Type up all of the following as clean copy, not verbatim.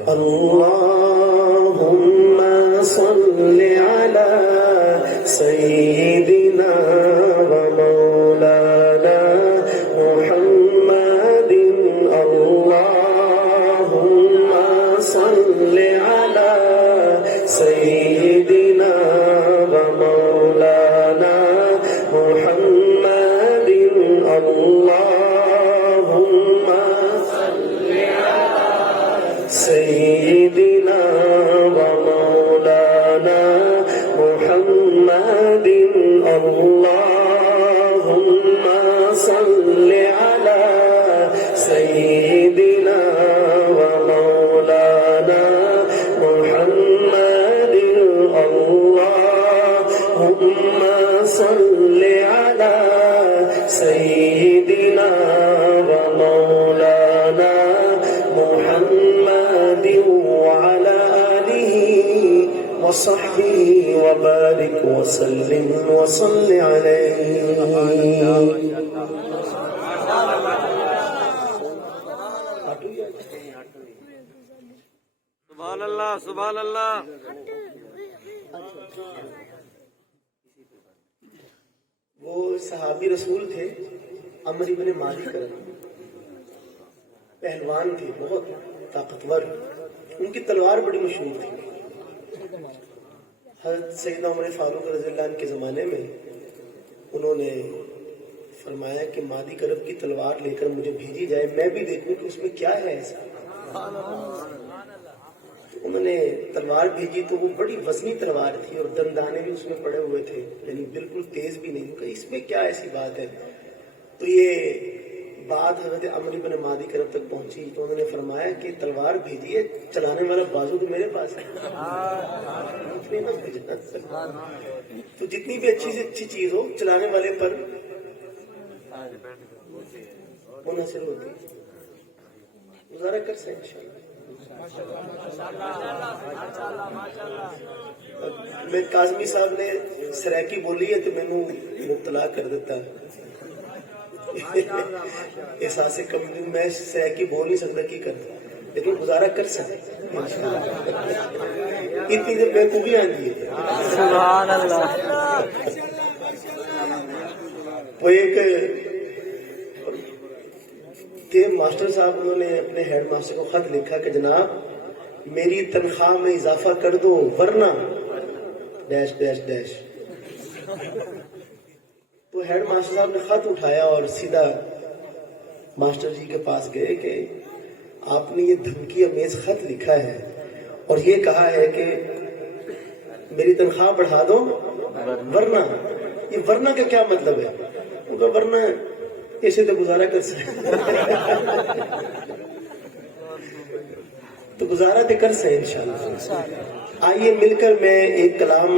اللهم صل على سيدنا ومولانا محمد اللهم صل على سيدنا ومولانا محمد اللهم صل على سيدنا ومولانا محمد اللهم صل على سيدنا ومولانا محمد اللهم صل على سيدنا ومولانا محمد وعلى آله وصحبه وبارك وسلم وصل عليه. سبحان اللہ سبحان اللہ. وہ صحابی رسول تھے عمرو بن مالک کرم، پہلوان تھے، بہت طاقتور. ان کی تلوار بڑی مشہور تھی. حضرت سیدنا عمر فاروق رضی اللہ عنہ کے زمانے میں انہوں نے فرمایا کہ مادی کرب کی تلوار لے کر مجھے بھیجی جائے، میں بھی دیکھوں کہ اس میں کیا ہے ایسا. انہوں نے تلوار بھیجی تو وہ بڑی وزنی تلوار تھی اور دندانے بھی اس میں پڑے ہوئے تھے، یعنی بالکل تیز بھی نہیں. کہ اس میں کیا ایسی بات ہے؟ تو یہ بات حضرت عمرو بن مادی کرب تک پہنچی تو انہوں نے فرمایا کہ تلوار بھیجی ہے، چلانے والا بازو تو میرے پاس ہے. تو جتنی بھی اچھی سے اچھی چیز ہو چلانے والے پر منحصر ہوتی. گزارا کر سکیں انشاءاللہ. میں کاظمی صاحب نے سریکی بولی ہے تو مینوں مبتلا کر دیتا. احساس کمزوری میں سریکی بول نہیں سکتا کی کرتا، لیکن گزارا کر سکتے. اتنی دیر بیوقوفی آتی ہے. سبحان اللہ. وہ ایک تھے ماسٹر صاحب، انہوں نے اپنے ہیڈ ماسٹر کو خط لکھا کہ جناب میری تنخواہ میں اضافہ کر دو ورنہ ڈیش ڈیش ڈیش. تو ہیڈ ماسٹر صاحب نے خط اٹھایا اور سیدھا ماسٹر جی کے پاس گئے کہ آپ نے یہ دھمکی امیز خط لکھا ہے اور یہ کہا ہے کہ میری تنخواہ بڑھا دو ورنہ. یہ ورنہ کا کیا مطلب ہے؟ ورنہ ایسے تو گزارا کر سکتے. تو گزارا تو کر سکتے انشاءاللہ. آئیے مل کر میں ایک کلام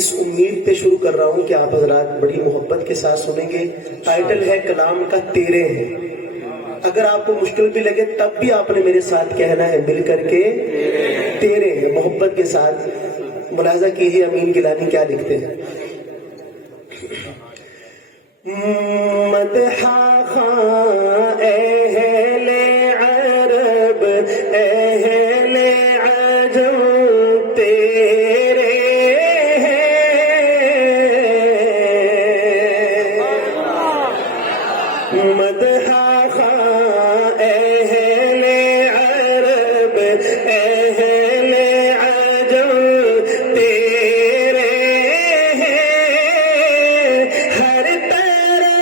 اس امید پہ شروع کر رہا ہوں کہ آپ حضرات بڑی محبت کے ساتھ سنیں گے. ٹائٹل ہے کلام کا تیرے ہیں. اگر آپ کو مشکل بھی لگے تب بھی آپ نے میرے ساتھ کہنا ہے مل کر کے تیرے ہیں، محبت کے ساتھ. ملاحظہ کیجیے امین گیلانی کیا لکھتے ہیں. مدحا خان اہل عرب اہل عجم تیرے ہیں. مدحا خان اہل عرب اہل عجم تیرے ہیں. ہر طرف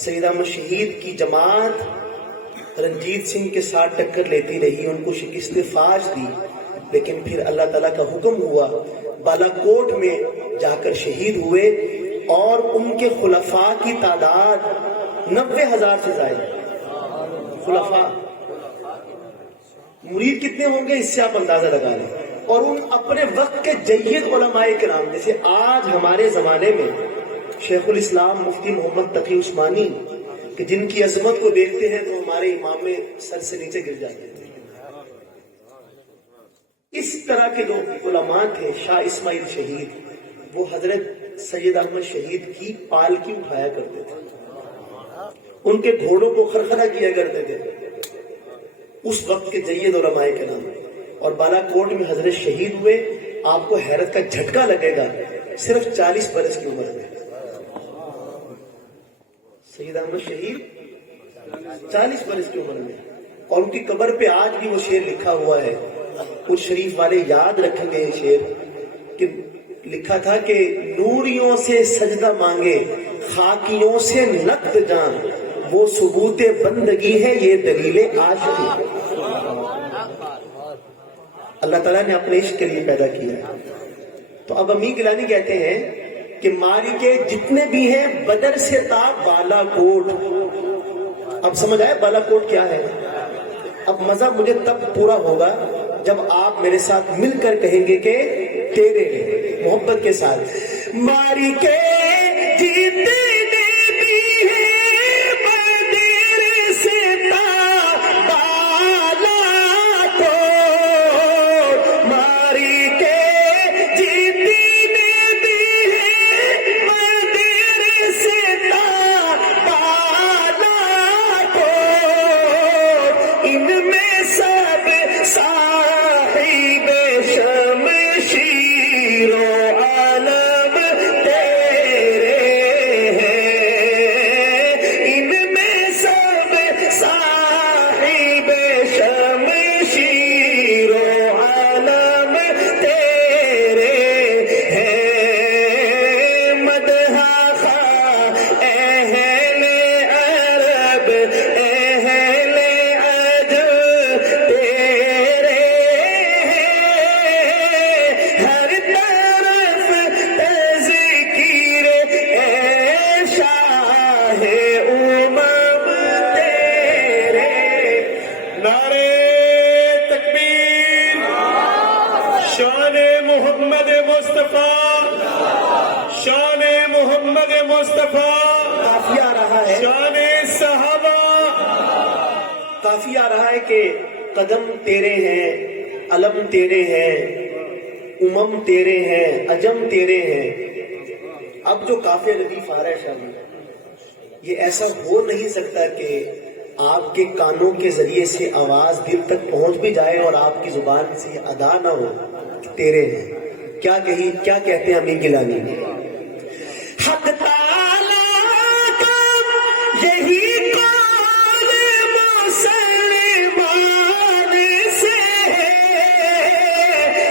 سید احمد شہید کی جماعت رنجیت سنگھ کے ساتھ ٹکر لیتی رہی، ان کو شکست فاش دی، لیکن پھر اللہ تعالیٰ کا حکم ہوا، بالا کوٹ میں جا کر شہید ہوئے، اور ان کے خلفاء کی تعداد 90,000 سے زائد۔ خلفاء، مرید کتنے ہوں گے اس سے آپ اندازہ لگا لیں۔ اور ان اپنے وقت کے جید علماء کرام، جیسے آج ہمارے زمانے میں شیخ الاسلام مفتی محمد تقی عثمانی، کہ جن کی عظمت کو دیکھتے ہیں تو ہمارے امام سر سے نیچے گر جاتے ہیں، اس طرح کے جو علماء تھے، شاہ اسماعیل شہید، وہ حضرت سید احمد شہید کی پالکی اٹھایا کرتے تھے، ان کے گھوڑوں کو خرخرہ کیا کرتے تھے، اس وقت کے جید علماء کے نام۔ اور بالا کوٹ میں حضرت شہید ہوئے، آپ کو حیرت کا جھٹکا لگے گا، صرف 40 برس کی عمر میں سید احمد شہید 40 برس کی عمر میں، اور ان کی قبر پہ آج بھی وہ شعر لکھا ہوا ہے، کچھ شریف والے یاد رکھیں گے یہ شعر، کہ لکھا تھا کہ نوریوں سے سجدہ مانگے خاکیوں سے نقد جان، وہ ثبوت بندگی ہے یہ دلیل عاشقی۔ اللہ تعالیٰ نے اپنے عشق کے لیے پیدا کیا ہے۔ تو اب امین گیلانی کہتے ہیں کہ ماری کے جتنے بھی ہیں بدر سے تا بالا کوٹ۔ اب سمجھ آئے بالا کوٹ کیا ہے؟ اب مزہ مجھے تب پورا ہوگا جب آپ میرے ساتھ مل کر کہیں گے کہ تیرے، محبت کے ساتھ، ماری کے جتنے بھی ہیں بدر سے تا بالا کوٹ، ماری کے جتنے بھی ہیں بدر سے تا بالا کوٹ، ان میں سب صاحب شمشیر و علم تیرے ہیں، ان میں سب صاحب شمشیر و علم تیرے ہیں، مدح خواہ اہل عرب اہل عجم تیرے ہیں، ہر طرف تذکیر اے شاہ امم تیرے۔ نعرے تکبیر، شان محمد مصطفیٰ، شان محمد مصطفیٰ، قافیہ آ رہا ہے، شان صحابہ۔ قافیہ آ رہا ہے کہ قدم تیرے ہیں، علم تیرے ہیں، امم تیرے ہیں، عجم تیرے ہیں۔ اب جو قافیہ لطیف آ رہا ہے شاہ، یہ ایسا ہو نہیں سکتا کہ آپ کے کانوں کے ذریعے سے آواز دل تک پہنچ بھی جائے اور آپ کی زبان سے ادا نہ ہو کہ تیرے ہیں۔ کیا کہتے ہیں امین گیلانی؟ حق تعالیٰ کا یہی قول مسلمان سے ہے،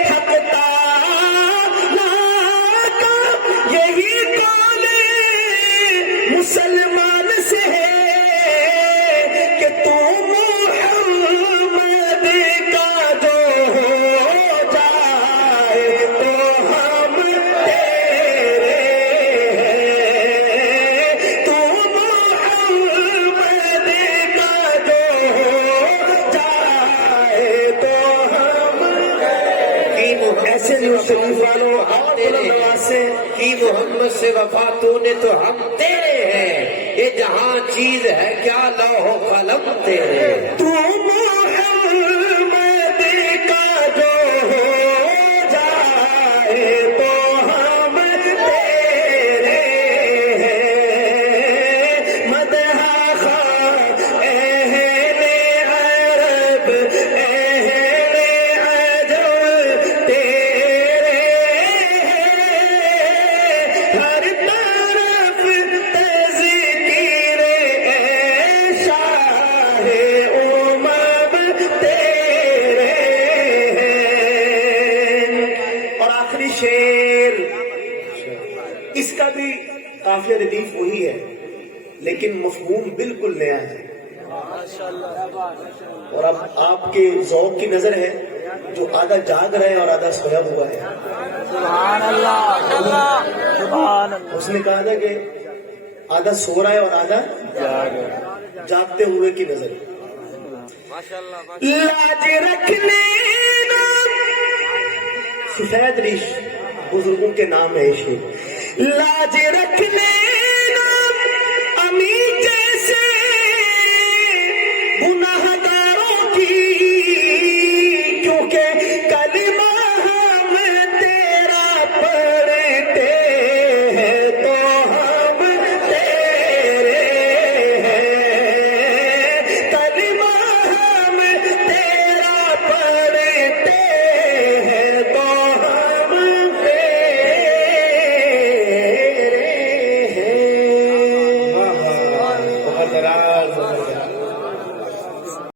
حق تعالیٰ کا یہی قول مسلمان سے ہے کہ تو محمد کا جو ہو جائے تو ہم تیرے ہیں، تو محمد کا جو ہو جائے تو ہم ایسے نیوز شریف والوں اور بلند سے کی محمد سے وفا تو نے تو ہم تیرے ہیں، یہ جہاں چیز ہے کیا لوح و قلم تیرے۔ تو محمد کا جو ہو جائے تو ہم تیرے ہیں، مدح خواہ اہل عرب اہل عجم تیرے ہیں، ہر طرف تذکیر اے شاہ امم تیرے ہیں۔ اور آخری شعر، اس کا بھی قافیہ ردیف وہی ہے لیکن مفہوم بالکل نیا ہے. اور اب آپ کے ذوق کی نظر ہے جو آدھا جاگ رہا ہے اور آدھا سویا ہوا ہے. سبحان اللہ سبحان اللہ. اس نے کہا تھا کہ آدھا سو رہا ہے اور آدھا جاگتے ہوئے کی نظر. لاج رکھ لینا سفید ریش بزرگوں کے نام ہے. لاج رکھ لینا